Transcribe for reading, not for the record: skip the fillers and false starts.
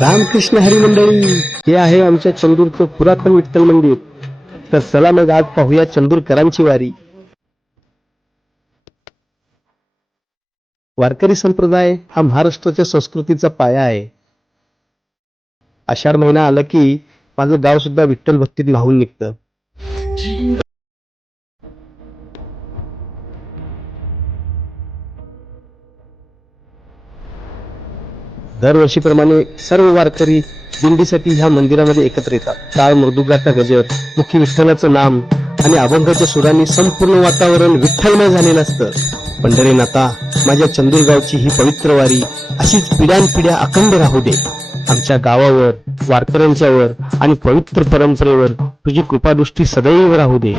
रामकृष्ण हरी मंडळी, हे आहे आमच्या चंदूरचं पुरातन विठ्ठल मंदिर. तर चला मग आज पाहूया चंदूरकरांची वारी. वारकरी संप्रदाय हा महाराष्ट्राच्या संस्कृतीचा पाया आहे. आषाढ महिना आला की माझं गाव सुद्धा विठ्ठल भक्तीत न्हाऊन निघतं. दरवर्षीप्रमाणे सर्व वारकरी दिंडीसाठी ह्या मंदिरामध्ये एकत्र येतात. टाळ मृदुंगाचा गजर, मुखी विठ्ठलाचं नाम आणि अभंगाच्या सुरांनी संपूर्ण वातावरण विठ्ठलमय झालेलं असतं. पंढरीनाथा, माझ्या चंदूर गावची ही पवित्र वारी अशीच पिढ्यानपिढ्या अखंड राहू दे. आमच्या गावावर, वारकऱ्यांच्यावर आणि पवित्र परंपरेवर तुझी कृपादृष्टी सदैव राहू दे.